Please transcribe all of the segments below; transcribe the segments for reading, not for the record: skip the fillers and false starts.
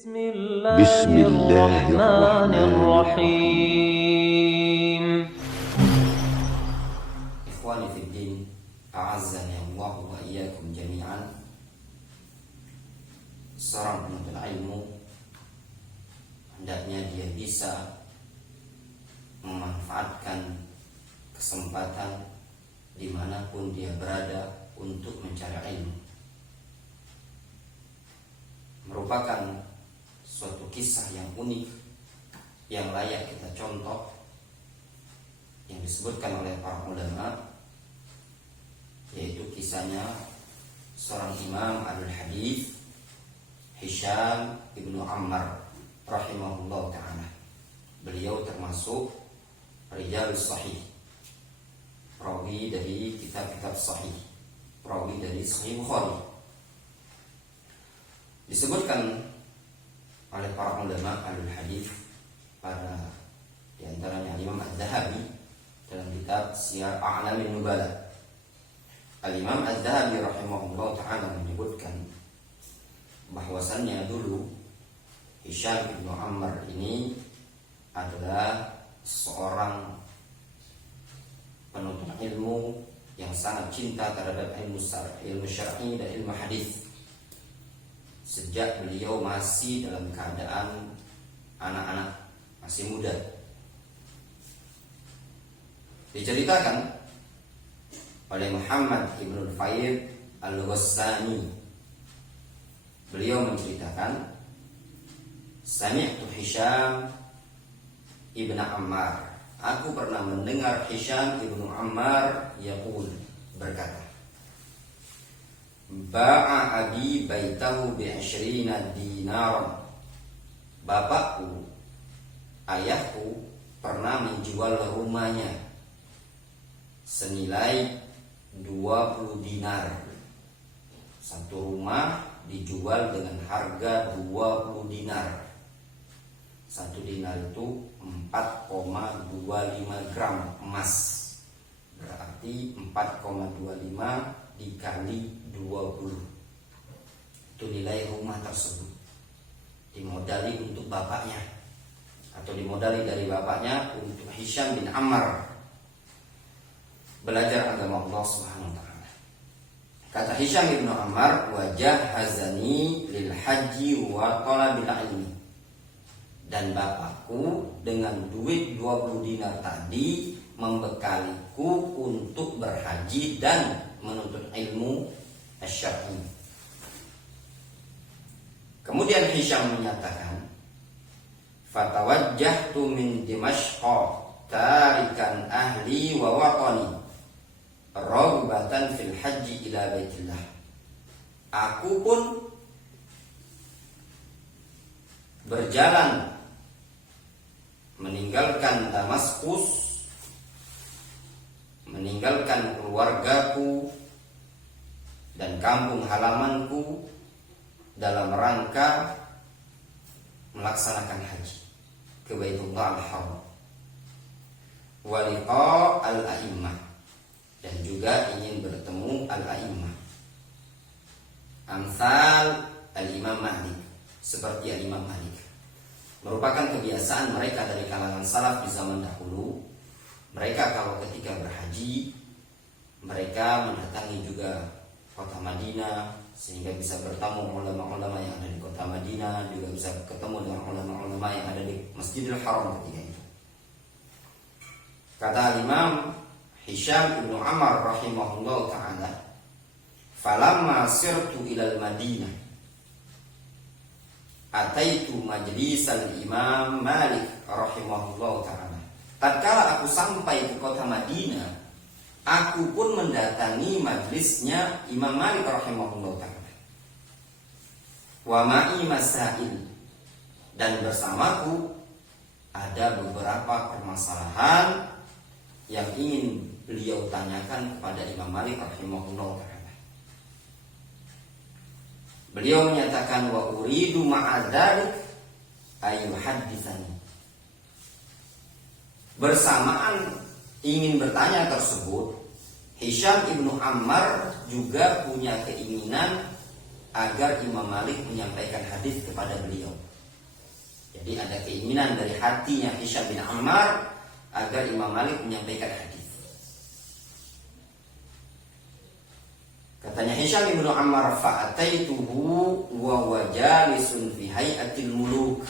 بسم الله الرحمن الرحيم. Ikhwani fi din, a'azzani Allah wa iyyakum jami'an. Seorang penuntut ilmu hendaknya dia bisa memanfaatkan kesempatan dimanapun dia berada untuk mencari ilmu. Merupakan suatu kisah yang unik, yang layak kita contoh, yang disebutkan oleh para ulama, yaitu kisahnya seorang imam alul hadis, Hisham ibnu Ammar rahimahullah ta'ala. Beliau termasuk rijalus sahih, perawi dari kitab-kitab sahih, perawi dari Sahih Bukhari. Disebutkan oleh para ulama alul hadis, pada diantaranya Imam Az-Zahabi dalam kitab Siyar A'lamin Nubala. Al-Imam Az-Zahabi rahimahullah ta'ala menyebutkan bahwasannya dulu Hisham bin Ammar ini adalah seorang penuntut ilmu yang sangat cinta terhadap ilmu syar'i dan ilmu hadis. Sejak beliau masih dalam keadaan anak-anak, masih muda. Diceritakan oleh Muhammad ibn Faid al-Ghassani, beliau menceritakan, sami'tu Hisham ibn Ammar, aku pernah mendengar Hisham ibn Ammar yaqul, berkata, ba'a abi baitahu bi'ashrina dinaran, bapakku, ayahku pernah menjual rumahnya senilai 20 dinar. Satu rumah dijual dengan harga 20 dinar. Satu dinar itu 4,25 gram emas. Berarti 4,25 dikali 20. Itu nilai rumah tersebut. Dimodali untuk bapaknya, atau dimodali dari bapaknya untuk Hisham bin Ammar belajar agama Allah Subhanahu wa ta'ala. Kata Hisham bin Ammar, wajah hazani lil haji wa talabil ilmi, dan bapakku dengan duit 20 dinar tadi membekaliku untuk berhaji dan menuntut ilmu asy-syar'i. Kemudian Hisham menyatakan, fatawajjahtu min Dimashqa tarikan ahli wa watani raghbatan fil haji ila baitillah. Aku pun berjalan meninggalkan Damaskus, meninggalkan keluargaku dan kampung halamanku dalam rangka melaksanakan haji ke Baitullah al-Haram, wa liqa al-a'immah, dan juga ingin bertemu al-a'immah, amsal al-Imam Malik, seperti al-Imam Malik. Merupakan kebiasaan mereka dari kalangan salaf di zaman dahulu. Mereka kalau ketika berhaji, mereka mendatangi juga kota Madinah, sehingga bisa bertemu ulama-ulama yang ada di kota Madinah, juga bisa ketemu dengan ulama-ulama yang ada di Masjidil Haram ketika itu. Kata Imam Hisham bin Ammar rahimahullah ta'ala, falamma sirtu ilal Madinah ataitu majlisal Imam Malik rahimahullah ta'ala. Tatkala aku sampai ke kota Madinah, aku pun mendatangi majlisnya Imam Malik rahimahullah ta'ala. Wa ma'i masail, dan bersamaku ada beberapa permasalahan yang ingin beliau tanyakan kepada Imam Malik rahimahullah ta'ala. Beliau menyatakan, wa uridu ma'adzalik ayuhadditsani. Bersamaan ingin bertanya tersebut, Hisham ibnu Ammar juga punya keinginan agar Imam Malik menyampaikan hadis kepada beliau. Jadi ada keinginan dari hatinya Hisham bin Ammar agar Imam Malik menyampaikan hadis. Katanya Hisham bin Ammar, fa'ataituhu wa wajalisun fi hay'atil muluk.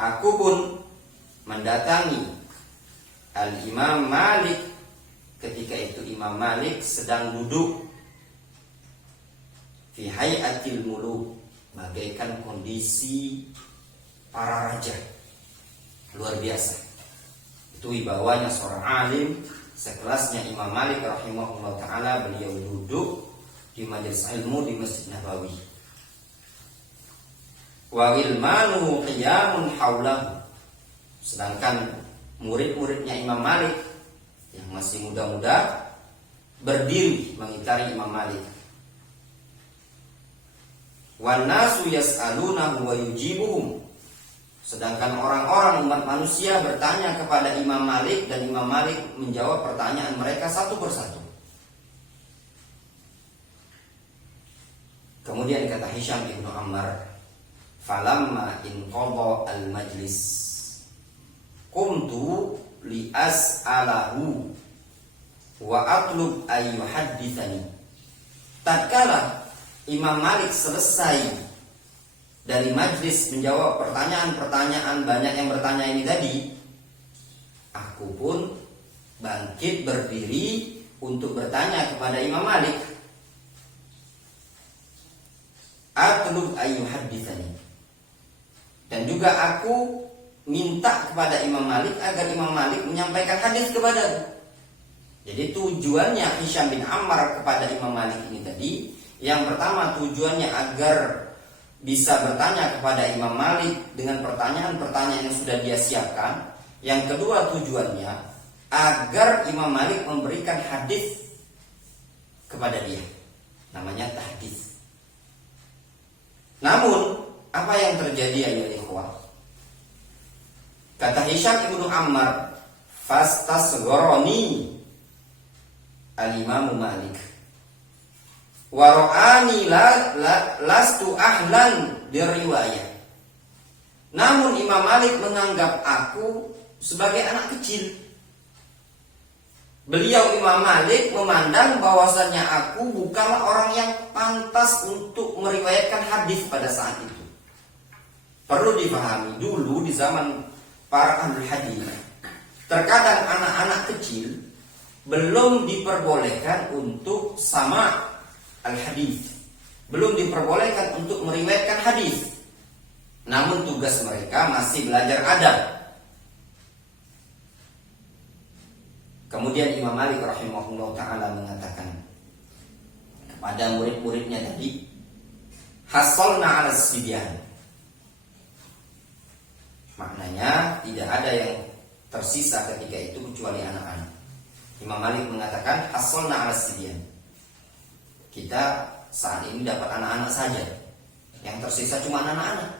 Aku pun mendatangi Al-Imam Malik ketika itu Imam Malik sedang duduk fi hay'atil muluk, bagaikan kondisi para raja. Luar biasa. Itu wibawanya seorang alim sekelasnya Imam Malik rahimahullah ta'ala. Beliau duduk di majelis ilmu di Masjid Nabawi. Wa wilmanu qiyamun haulahu. Sedangkan murid-muridnya Imam Malik yang masih muda-muda berdiri mengitari Imam Malik. Wan nasu yas'alunahu wa yujibuhum. Sedangkan orang-orang umat manusia bertanya kepada Imam Malik dan Imam Malik menjawab pertanyaan mereka satu persatu. Kemudian kata Hisham bin Ammar, falamma inqadha al-majlis qumtu li as'alahu wa atlub ay yuhaddithani. Tatkala Imam Malik selesai dari majlis menjawab pertanyaan-pertanyaan banyak yang bertanya ini tadi, aku pun bangkit berdiri untuk bertanya kepada Imam Malik. Atlub ayyuhadditsani. Dan juga aku minta kepada Imam Malik agar Imam Malik menyampaikan hadis kepadaku. Jadi tujuannya Hisham bin Ammar kepada Imam Malik ini tadi, yang pertama tujuannya agar bisa bertanya kepada Imam Malik dengan pertanyaan-pertanyaan yang sudah dia siapkan. Yang kedua tujuannya agar Imam Malik memberikan hadis kepada dia. Namanya tahdits. Namun apa yang terjadi ya ikhwah? Kata Hisham bin Ammar, fastasgharani al-Imam Malik Wara'ani lastu ahlan diriwayah. Namun Imam Malik menganggap aku sebagai anak kecil. Beliau Imam Malik memandang bahwasannya aku bukanlah orang yang pantas untuk meriwayatkan hadis pada saat itu. Perlu dipahami dulu di zaman para ahli hadis, terkadang anak-anak kecil belum diperbolehkan untuk sama al-hadis, belum diperbolehkan untuk meriwayatkan hadis. Namun tugas mereka masih belajar adab. Kemudian Imam Malik rahimahullah ta'ala mengatakan kepada murid-muridnya tadi, hasalna 'ala sibyan. Maknanya tidak ada yang tersisa ketika itu kecuali anak-anak. Imam Malik mengatakan hasalna 'ala sibyan. Kita saat ini dapat anak-anak saja. Yang tersisa cuma anak-anak.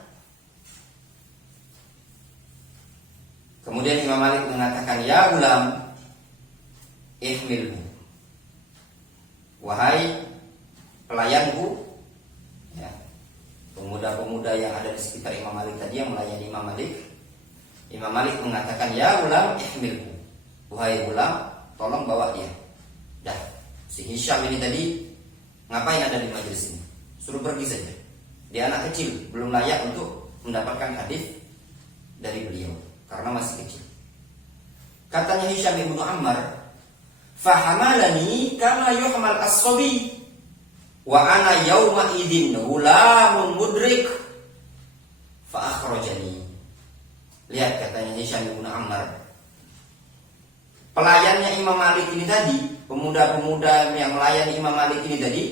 Kemudian Imam Malik mengatakan, ya gulam ihmilhu. Wahai pelayanku, ya, pemuda-pemuda yang ada di sekitar Imam Malik tadi yang melayani Imam Malik. Imam Malik mengatakan, ya gulam ihmilhu. Wahai gulam, tolong bawa dia. Dah, si Hisham ini tadi ngapain ada di majelis ini? Suruh pergi saja. Dia anak kecil, belum layak untuk mendapatkan hadis dari beliau karena masih kecil. Katanya Hisham bin Ammar, fahamalani kama yuhmal as-sabi wa ana yawma idzin gulamun mudrik fa akhrajani. Lihat katanya Hisham bin Ammar, pelayannya Imam Malik ini tadi, pemuda-pemuda yang melayani Imam Malik ini tadi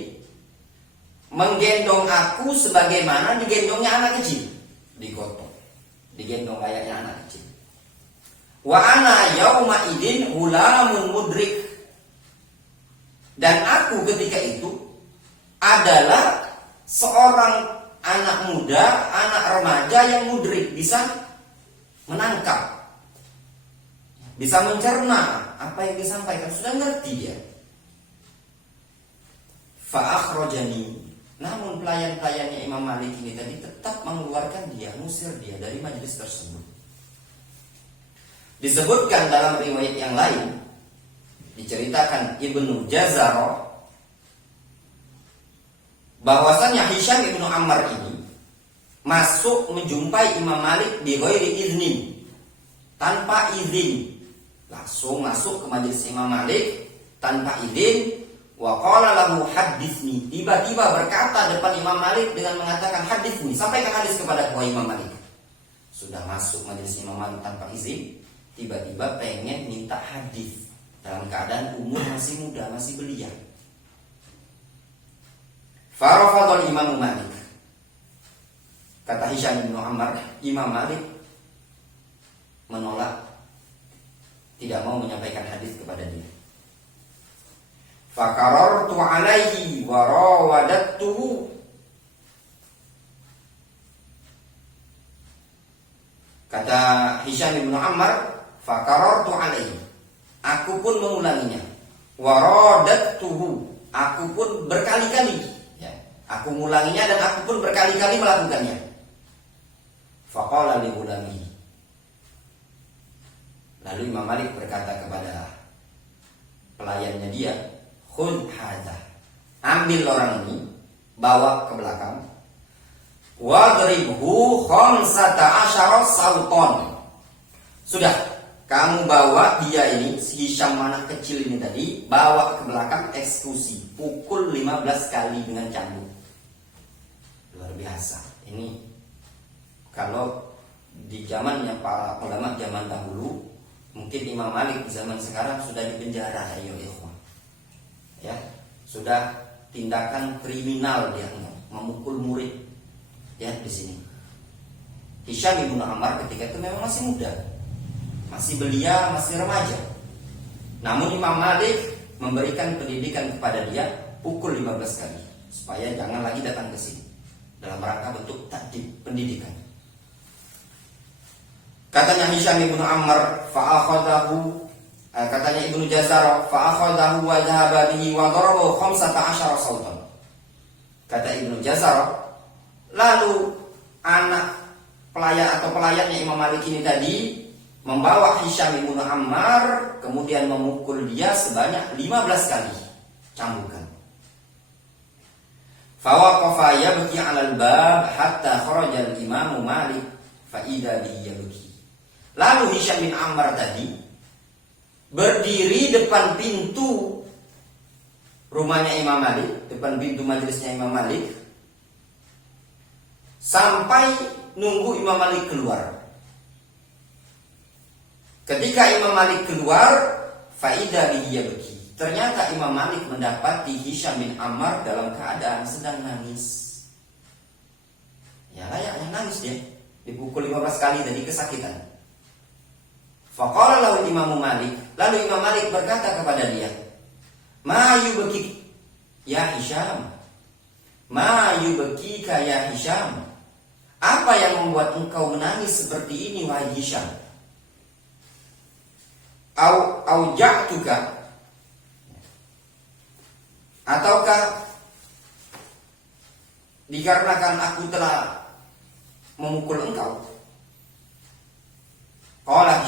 menggendong aku sebagaimana digendongnya anak kecil, digotong, digendong layaknya anak kecil. Wa ana yauma idin ulamun mudrik. Dan aku ketika itu adalah seorang anak muda, anak remaja yang mudrik, bisa menangkap, bisa mencerna apa yang disampaikan, sudah ngerti dia. Fa akhrajani. Namun pelayan-pelayannya Imam Malik ini tadi tetap mengeluarkan dia, ngusir dia dari dari majelis tersebut. Disebutkan dalam riwayat yang lain, diceritakan Ibnu Jazarah bahwasannya Hisham ibnu Ammar ini masuk menjumpai Imam Malik bi ghairi izni, tanpa izin, langsung masuk ke majelis Imam Malik tanpa izin. Wa qala lahu haditsni, tiba-tiba berkata depan Imam Malik dengan mengatakan haditsni, sampaikan hadis kepada Imam Malik. Sudah masuk majelis Imam Malik tanpa izin, tiba-tiba pengen minta hadis dalam keadaan umur masih muda, masih belia. Farafadul Imam Malik, kata Hisham bin Ammar, Imam Malik menolak, tidak mau menyampaikan hadis kepada dia. Fakarartu alaihi wa rawadattuhu, kata Hisham bin Ammar, fakarartu alaihi, aku pun mengulanginya, wa rawadattuhu, aku pun berkali-kali, ya, aku mengulanginya dan aku pun berkali-kali melakukannya. Faqala li ghulamihi, lalu Imam Malik berkata kepada pelayannya dia, khudh hadha, ambil orang ini, bawa ke belakang, wadribhu 15 sauton. Sudah, kamu bawa dia ini, si Hisham anak kecil ini tadi, bawa ke belakang, eksekusi, pukul 15 kali dengan cambuk. Luar biasa. Ini kalau di zamannya para ulama zaman dahulu, mungkin Imam Malik di zaman sekarang sudah dipenjara, ayo ikhwan. Ya, sudah tindakan kriminal dia memukul murid. Ya, di sini. Hisham bin Ammar ketika itu memang masih muda, masih belia, masih remaja. Namun Imam Malik memberikan pendidikan kepada dia, pukul 15 kali supaya jangan lagi datang ke sini, dalam rangka bentuk takdib, pendidikan. Katanya Hisham bin Ammar, fa'akhadahu, katanya Ibnu Jazarah, fa'akhadahu wa dhahaba bihi wa darabahu 15 sautan. Kata Ibnu Jazarah, lalu anak pelayan atau pelayannya Imam Malik ini tadi membawa Hisham bin Ammar, kemudian memukul dia sebanyak 15 kali cambukan. Fawaqafa yabki 'alal bab hatta kharaja al-Imam Malik fa idza bihi yabki. Lalu Hisham bin Ammar tadi berdiri depan pintu rumahnya Imam Malik, depan pintu majelisnya Imam Malik, sampai nunggu Imam Malik keluar. Ketika Imam Malik keluar, faida bihi yabki, ternyata Imam Malik mendapati Hisham bin Ammar dalam keadaan sedang nangis. Ya layaknya nangis dia, dipukul 15 kali tadi kesakitan. Faqala lahu Imam Malik, lalu Imam Malik berkata kepada dia, ma yubki ya Hisham, ma yubkika ya Hisham, apa yang membuat engkau menangis seperti ini wahai Hisham? Au ja'tuka, ataukah dikarenakan aku telah memukul engkau? Qala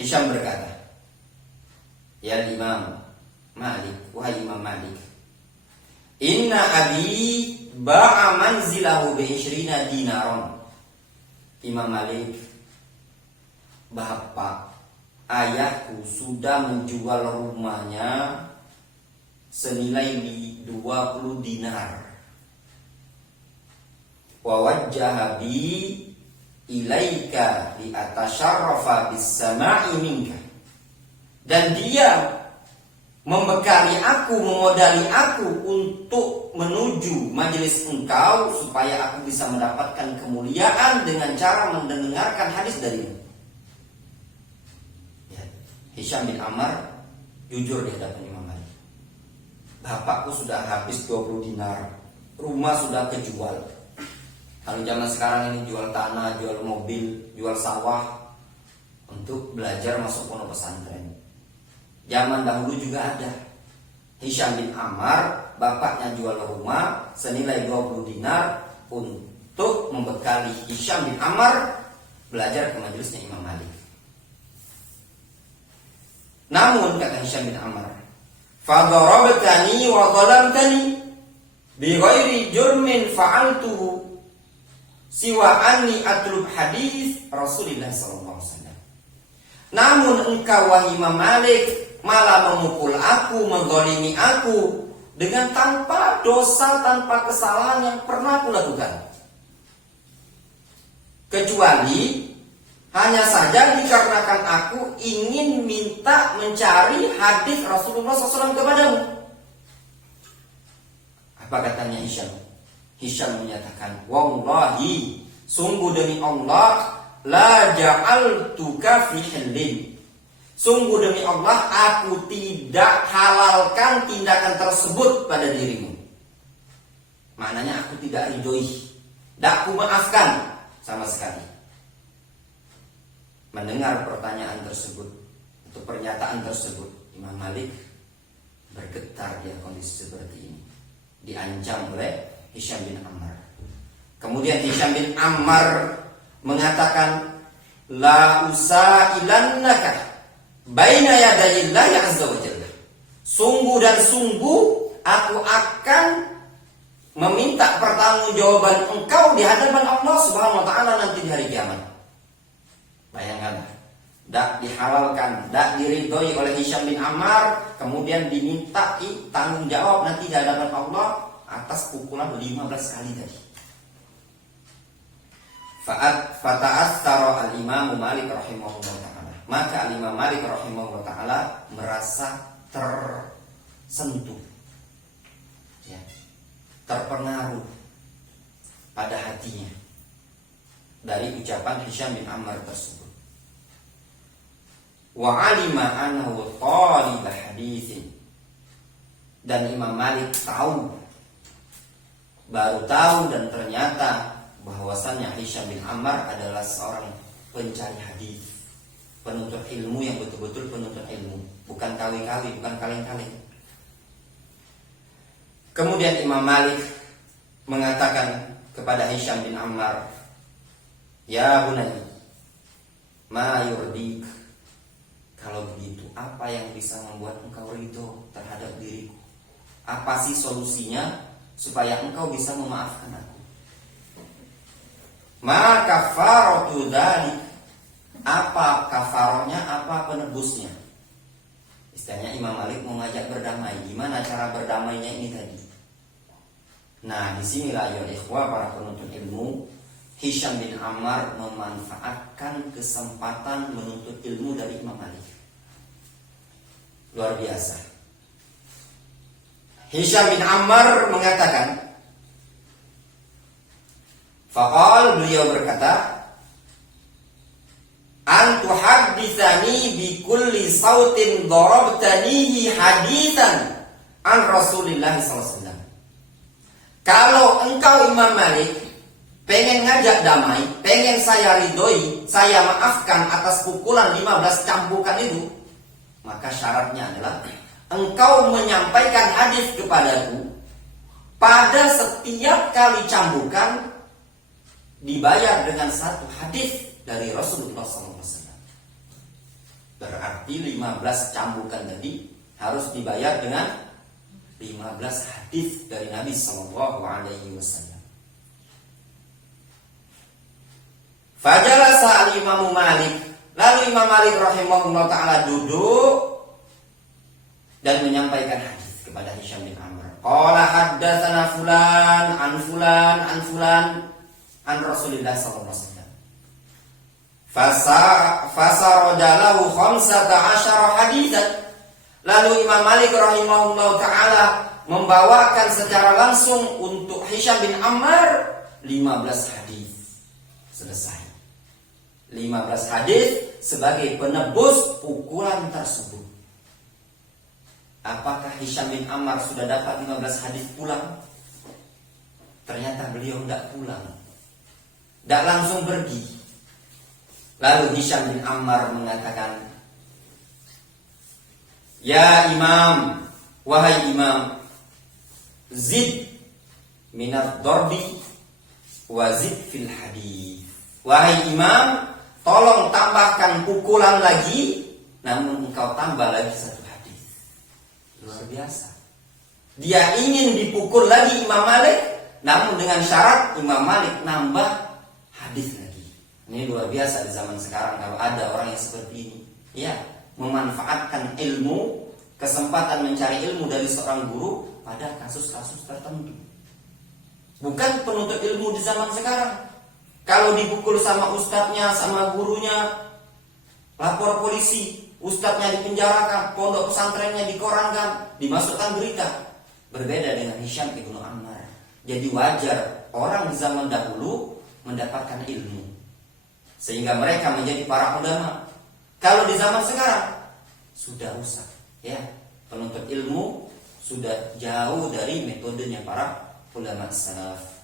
Hisham berkata, ya Imam Malik, wahai Imam Malik, inna abi ba'a manzilahu bi 20 dinaron. Imam Malik, bapak ayahku sudah menjual rumahnya senilai 20 dinar. Wa wajjaha bi ilaika li atasyarrafa bis sama'i minka, dan dia membekali aku, memodali aku untuk menuju majelis engkau supaya aku bisa mendapatkan kemuliaan dengan cara mendengarkan hadis darimu. Ya, Hisham bin Ammar jujur di hadapan Imam Malik. Bapakku sudah habis 20 dinar, rumah sudah kejual. Kalau zaman sekarang ini jual tanah, jual mobil, jual sawah untuk belajar masuk pondok pesantren. Zaman dahulu juga ada. Hisham bin Ammar, bapaknya jual rumah senilai 20 dinar untuk untuk membekali Hisham bin Ammar belajar ke majelisnya Imam Malik. Namun kata Hisham bin Ammar, "Fadarabtani wa dhalamtani bi ghairi jurmin fa'altuhu siwa anni atlub hadis Rasulullah sallallahu alaihi wasallam." Namun engkau wahai Imam Malik malah memukul aku, menzalimi aku dengan tanpa dosa, tanpa kesalahan yang pernah aku lakukan. Kecuali hanya saja dikarenakan aku ingin minta mencari hadis Rasulullah SAW kepadamu. Apa katanya Hisham? Hisham menyatakan, "Wallahi, sungguh demi Allah, la ja'altuka fi hillin." Sungguh demi Allah, aku tidak halalkan tindakan tersebut pada dirimu. Maknanya aku tidak ridhoi, tidak aku maafkan sama sekali. Mendengar pertanyaan tersebut atau pernyataan tersebut, Imam Malik bergetar di kondisi seperti ini. Diancam oleh Hisham bin Ammar. Kemudian Hisham bin Ammar mengatakan, "La usailannaka baina yadayillahi azza wa jalla." Sungguh dan sungguh aku akan meminta pertanggungjawaban engkau di hadapan Allah Subhanahu wa taala nanti di hari kiamat. Bayangkan, tidak dihalalkan, tidak diridhoi oleh Hisham bin Ammar, kemudian dimintai tanggung jawab nanti di hadapan Allah atas pukulan 15 kali tadi. Fata'assara al-Imam Malik rahimahullah ta'ala. Maka al-Imam Malik rahimahullah ta'ala merasa tersentuh, ya, terpengaruh pada hatinya dari ucapan Hisham bin Ammar tersebut. Wa alima annahu talib haditsin. Dan Imam Malik baru tahu dan ternyata bahwasannya Hisham bin Ammar adalah seorang pencari hadis, penuntut ilmu yang betul-betul penuntut ilmu, bukan kawi-kawi, bukan kaleng-kaleng. Kemudian Imam Malik mengatakan kepada Hisham bin Ammar, "Ya bunai, ma yurdik." Kalau begitu, apa yang bisa membuat engkau ridho terhadap diriku? Apa sih solusinya supaya engkau bisa memaafkan aku? Ma kafaratu dzalik. Apa kafarahnya, apa penebusnya? Istilahnya Imam Malik mengajak berdamai. Gimana cara berdamainya ini tadi? Nah, disinilah ya ikhwah para penuntut ilmu, Hisham bin Ammar memanfaatkan kesempatan menuntut ilmu dari Imam Malik. Luar biasa. Hisham bin Ammar mengatakan, faqal, beliau berkata, "Antu hadditsani bi kulli sautin darabtanihi hadisan an Rasulillah sallallahu alaihi wasallam." Kalau engkau Imam Malik pengen ngajak damai, pengen saya ridhoi, saya maafkan atas pukulan 15 cambukan itu, maka syaratnya adalah engkau menyampaikan hadis kepadaku pada setiap kali cambukan dibayar dengan satu hadis dari Rasulullah SAW. Berarti 15 cambukan tadi harus dibayar dengan 15 hadis dari Nabi SAW. Fajalasa al-Imam Malik. Lalu Imam Malik rahimahullah ta'ala duduk dan menyampaikan hadis kepada Hisham bin Ammar. Qala haddatsana fulan an fulan an fulan an Rasulillah sallallahu alaihi wasallam. Fasaradalahu 15 hadisan. Lalu Imam Malik rahimahullah ta'ala membawakan secara langsung untuk Hisham bin Ammar 15 hadis. Selesai. 15 hadis sebagai penebus pukulan tersebut. Apakah Hisham bin Ammar sudah dapat 15 hadis pulang? Ternyata beliau tidak pulang, tidak langsung pergi. Lalu Hisham bin Ammar mengatakan, "Ya Imam, wahai Imam, zid minat dorbi wazid fil hadis. Wahai imam, tolong tambahkan pukulan lagi, namun engkau tambah lagi satu hadis. Luar biasa. Dia ingin dipukul lagi Imam Malik, namun dengan syarat Imam Malik nambah hadis lagi. Ini luar biasa di zaman sekarang kalau ada orang yang seperti ini. Ya, memanfaatkan ilmu, kesempatan mencari ilmu dari seorang guru pada kasus-kasus tertentu. Bukan penuntut ilmu di zaman sekarang. Kalau dipukul sama ustadznya, sama gurunya, lapor polisi, ustadznya dipenjarakan, pondok pesantrennya dikorankan, dimasukkan berita. Berbeda dengan Hisham ibnu Ammar. Jadi wajar orang di zaman dahulu mendapatkan ilmu, sehingga mereka menjadi para ulama. Kalau di zaman sekarang sudah rusak, ya, penuntut ilmu sudah jauh dari metodenya para ulama salaf.